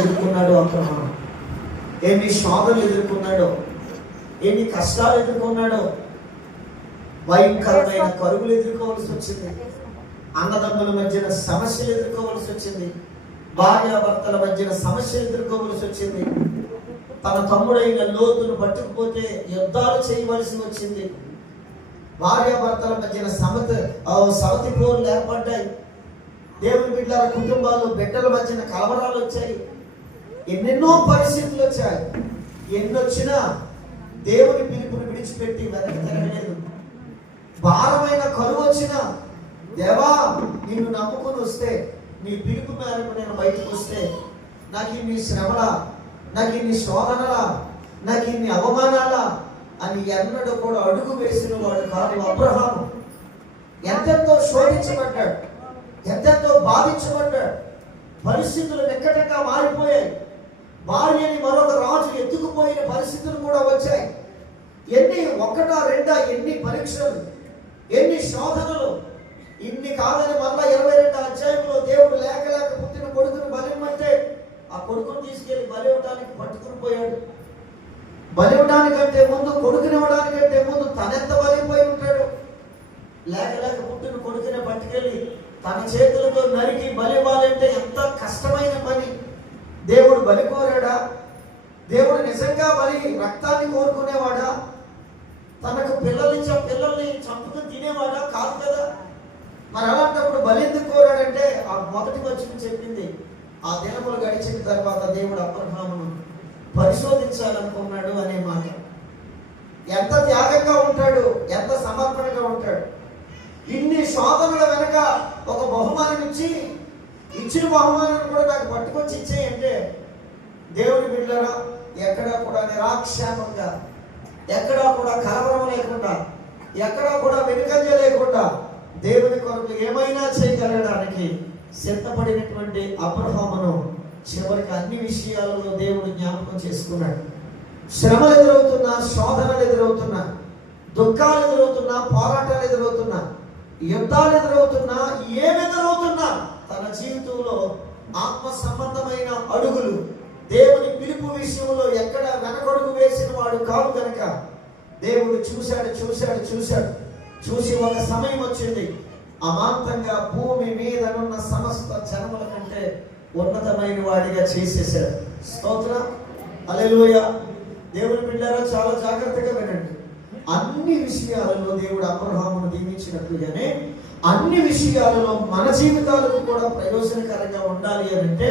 ఎదుర్కొన్నాడు అబ్రహాము, ఎన్ని శోధనలు ఎదుర్కొన్నాడో, ఎన్ని కష్టాలు ఎదుర్కొన్నాడో. భయంకరమైన కరువులు ఎదుర్కోవాల్సి వచ్చింది, అన్నదమ్ముల మధ్యన సమస్యలు ఎదుర్కోవాల్సి వచ్చింది, భార్యాభర్తల మధ్యన సమస్యలు ఎదుర్కోవాల్సి వచ్చింది. తన తమ్ముడైన లోతును పట్టుకుపోతే యుద్ధాలు చేయవలసి వచ్చింది. భార్యాభర్తల మధ్యన సవతి పోరులు ఏర్పడ్డాయి. దేవుని బిడ్డల కుటుంబాల్లో బిడ్డల మధ్యన కలవరాలు వచ్చాయి. ఎన్నెన్నో పరిస్థితులు వచ్చాయి. ఎన్నొచ్చినా దేవుని పిలుపుని విడిచిపెట్టి వెనక్కి తిరగలేదు. భారమైన కరువు వచ్చినా, దేవా నిన్ను నమ్ముకుని వస్తే, నీ పిలుపు మేరకు నేను బయటకు వస్తే, నాకు ఇన్ని శ్రమలా, నాకు ఇన్ని శోధనలా, నాకు ఇన్ని అవమానాలా అని ఎన్నడూ కూడా అడుగు వేసిన వాడు కాదు అబ్రహాము. ఎంతెంతో శోధించబడ్డాడు, ఎంతెంతో బాధించబడ్డాడు. పరిస్థితులు నిక్కటంగా మారిపోయాయి. భార్యని మరొక రాజు ఎత్తుకుపోయిన పరిస్థితులు కూడా వచ్చాయి. ఎన్ని ఒకటా రెండా, ఎన్ని పరీక్షలు, ఎన్ని శోధనలు. ఇన్ని కాదని మళ్ళా 22వ అధ్యాయంలో దేవుడు లేక పుట్టిన కొడుకును బలిమ్మంటే ఆ కొడుకును తీసుకెళ్లి బలి ఇవ్వడానికి పట్టుకుని పోయాడు. బలి ఇవ్వడానికంటే ముందు, కొడుకుని ఇవ్వడానికంటే ముందు తనెంత బలిపోయి ఉంటాడు. లేక పుట్టిన కొడుకుని పట్టుకెళ్ళి తన చేతులతో నరికి బలి ఇవ్వాలంటే ఎంత కష్టమైన పని. దేవుడు బలి కోరాడా? దేవుడు నిజంగా బలి రక్తాన్ని కోరుకునేవాడా? తనకు పిల్లల్ని చంపుకుని తినేవాడా? కాదు కదా. మరి అలాంటప్పుడు బలి ఎందుకు కోరాడంటే ఆ మొదటి వచనం చెప్పింది, ఆ దినములు గడిచిన తర్వాత దేవుడు అబ్రహామును పరిశోధించాలనుకున్నాడు అనే మాట. ఎంత త్యాగంగా ఉంటాడు, ఎంత సమర్పణగా ఉంటాడు. ఇన్ని శోధనల వెనక ఒక బహుమానం ఇచ్చిన బహుమానాన్ని కూడా నాకు పట్టుకొచ్చి ఇచ్చేయంటే, దేవుని బిడ్డలారా, ఎక్కడా కూడా నిరాక్షేపంగా, ఎక్కడా కూడా కలవరం లేకుండా, ఎక్కడా కూడా వెనుకంజ లేకుండా దేవుని కొరకు ఏమైనా చేయగలగడానికి సిద్ధపడినటువంటి అబ్రహామును చివరికి అన్ని విషయాలలో దేవుడు జ్ఞాపకం చేసుకున్నాడు. శ్రమలు ఎదురవుతున్నా, శోధనలు ఎదురవుతున్నా, దుఃఖాలు ఎదురవుతున్నా, పోరాటాలు ఎదురవుతున్నా, యుద్ధాలు ఎదురవుతున్నా, ఏమెదురవుతున్నా తన జీవితంలో ఆత్మ సంబంధమైన అడుగులు, దేవుని పిలుపు విషయంలో ఎక్కడ వెనకడుగు వేసిన వాడు కాదు కనుక దేవుడు చూసి ఒక సమయం వచ్చింది, అమాంతంగా భూమి మీదనున్న సమస్త జనముల కంటే ఉన్నతమైన వాడిగా చేసేసాడు. స్తోత్రం, హల్లెలూయా. దేవుని బిడ్డలారా, చాలా జాగ్రత్తగా వినండి. అన్ని విషయాలలో దేవుడు అబ్రహామును దీవించినట్లుగానే అన్ని విషయాలలో మన జీవితాలకు కూడా ప్రయోజనకరంగా ఉండాలి అని అంటే